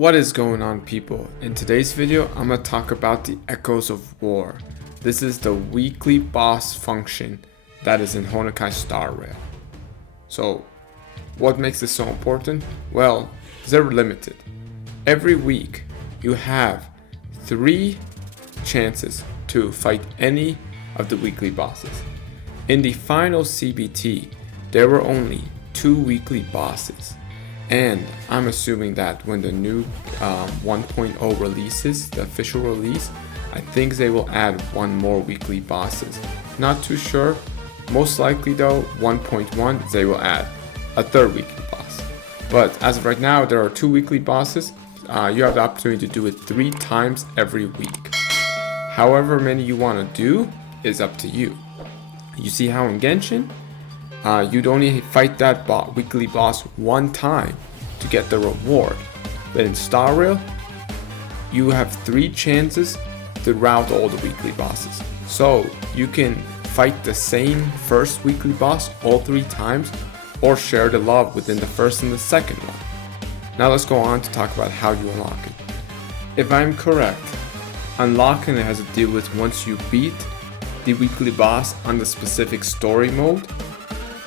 What is going on, people? In today's video, I'm going to talk about the Echoes of War. This is the weekly boss function that is in Honaki Star Rail. So, what makes this so important? Well, they're limited. Every week, you have 3 chances to fight any of the weekly bosses. In the final CBT, there were only 2 weekly bosses. And I'm assuming that when the new 1.0 releases, the official release, I think they will add 1 more weekly bosses. Not too sure. Most likely though, 1.1, they will add a 3rd weekly boss. But as of right now, there are 2 weekly bosses. You have the opportunity to do it 3 times every week. However many you want to do is up to you. You see how in Genshin, you'd only fight that weekly boss 1 time to get the reward. But in Star Rail, you have 3 chances throughout all the weekly bosses. So you can fight the same first weekly boss all 3 times, or share the love within the first and the second one. Now let's go on to talk about how you unlock it. If I'm correct, unlocking it has to do with once you beat the weekly boss on the specific story mode,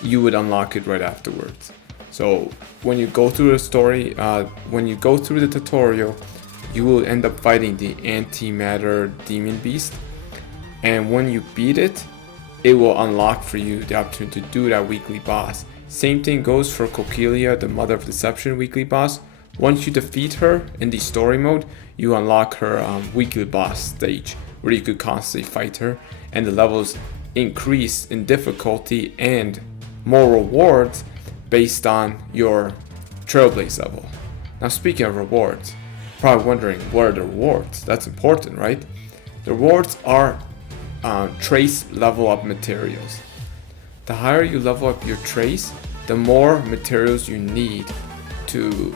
you would unlock it right afterwards. So when you go through the story, when you go through the tutorial, you will end up fighting the antimatter demon beast, and when you beat it, it will unlock for you the opportunity to do that weekly boss. Same thing goes for Coquelia, the Mother of Deception weekly boss. Once you defeat her in the story mode, you unlock her weekly boss stage, where you could constantly fight her, and the levels increase in difficulty and more rewards based on your Trailblaze level. Now, speaking of rewards, probably wondering, what are the rewards? That's important, right? The rewards are trace level up materials. The higher you level up your trace, the more materials you need to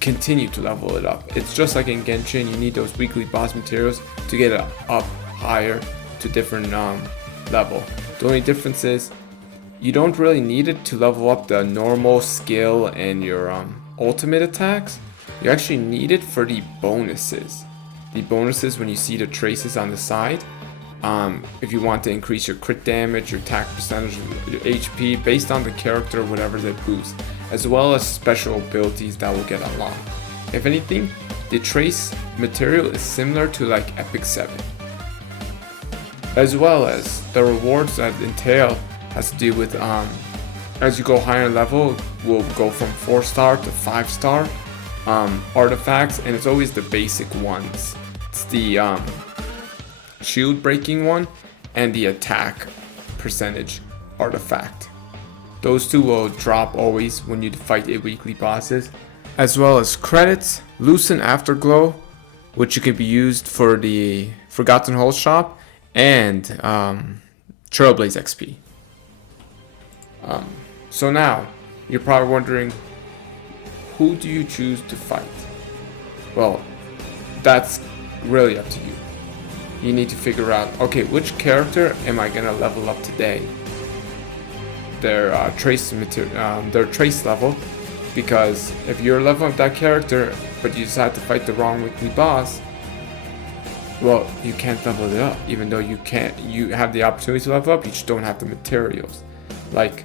continue to level it up. It's just like in Genshin, you need those weekly boss materials to get it up higher to different level. The only difference is you don't really need it to level up the normal skill and your ultimate attacks. You actually need it for the bonuses. The bonuses when you see the traces on the side. If you want to increase your crit damage, your attack percentage, your HP, based on the character, whatever they boost, as well as special abilities that will get unlocked. If anything, the trace material is similar to like Epic 7. As well as the rewards that entail has to do with, as you go higher level, will go from 4-star to 5-star artifacts, and it's always the basic ones. It's the shield breaking one and the attack percentage artifact. Those 2 will drop always when you fight a weekly bosses, as well as credits, Lucent Afterglow, which can be used for the Forgotten Hole shop, and Trailblaze XP. So now, you're probably wondering, who do you choose to fight? Well, that's really up to you. You need to figure out, okay, which character am I gonna level up today? Their trace level, because if you're leveling up that character, but you decide to fight the wrong weekly boss, well, you can't level it up. Even though you have the opportunity to level up, you just don't have the materials. Like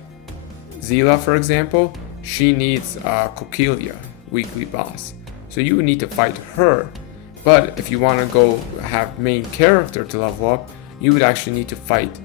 Zila, for example, she needs Coquelia, weekly boss. So you would need to fight her. But if you want to go have main character to level up, you would actually need to fight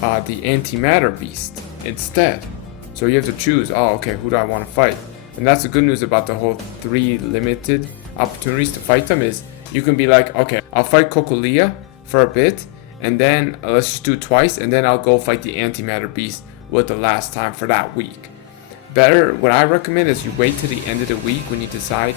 the antimatter beast instead. So you have to choose, who do I want to fight? And that's the good news about the whole 3 limited opportunities to fight them, is you can be like, okay, I'll fight Coquelia for a bit, and then let's just do it twice, and then I'll go fight the antimatter beast with the last time for that week. Better, what I recommend is you wait till the end of the week when you decide,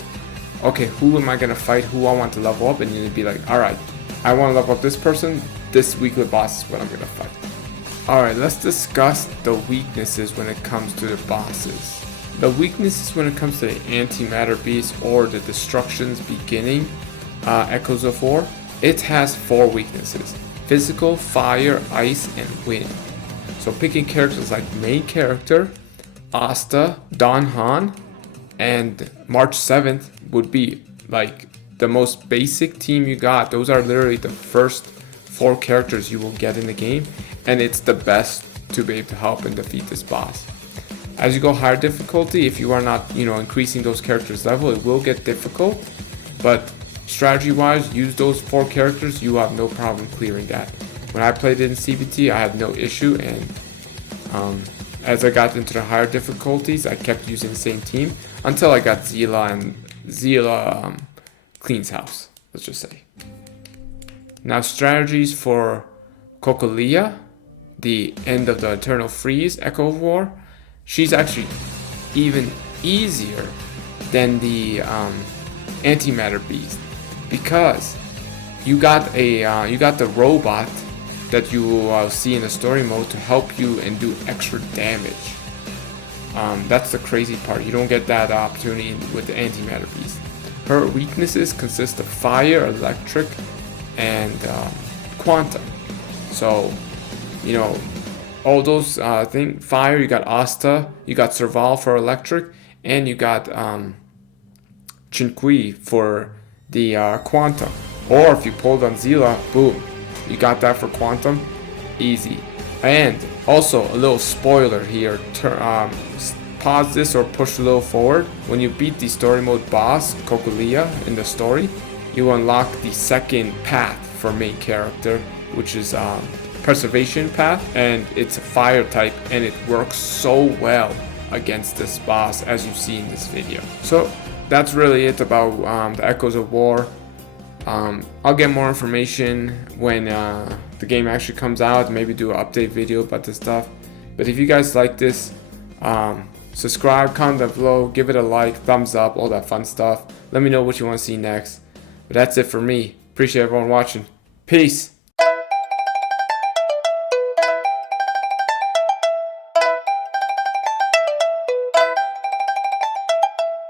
okay, who am I going to fight, who I want to level up, and you'd be like, alright, I want to level up this person, this weekly boss is what I'm going to fight. Alright, let's discuss the weaknesses when it comes to the bosses. The weaknesses when it comes to the antimatter beast or the destruction's beginning, Echoes of War, it has 4 weaknesses: physical, fire, ice, and wind. So picking characters like main character, Asta, Don Han, and March 7th would be like the most basic team you got, those are literally the first 4 characters you will get in the game, and it's the best to be able to help and defeat this boss. As you go higher difficulty, if you are not, increasing those characters level, it will get difficult, but strategy wise, use those 4 characters, you have no problem clearing that. When I played it in CBT, I had no issue, and as I got into the higher difficulties, I kept using the same team until I got Zila, and Zila cleans house, let's just say. Now strategies for Kokolia, the end of the Eternal Freeze Echo of War. She's actually even easier than the Antimatter Beast, because you got the robot that you will see in the story mode to help you and do extra damage. That's the crazy part. You don't get that opportunity with the Antimatter Beast. Her weaknesses consist of fire, electric, and quantum. So, all those things. Fire, you got Asta, you got Serval for electric, and you got Chinqui for the quantum. Or if you pulled on Zila, boom, you got that for quantum, easy. And also a little spoiler here, pause this or push a little forward. When you beat the story mode boss, Kokolia, in the story, you unlock the second path for main character, which is Preservation Path, and it's a fire type, and it works so well against this boss, as you see in this video. So that's really it about the Echoes of War. I'll get more information when the game actually comes out, maybe do an update video about this stuff. But if you guys like this, subscribe, comment down below, give it a like, thumbs up, all that fun stuff. Let me know what you want to see next. But that's it for me. Appreciate everyone watching. Peace.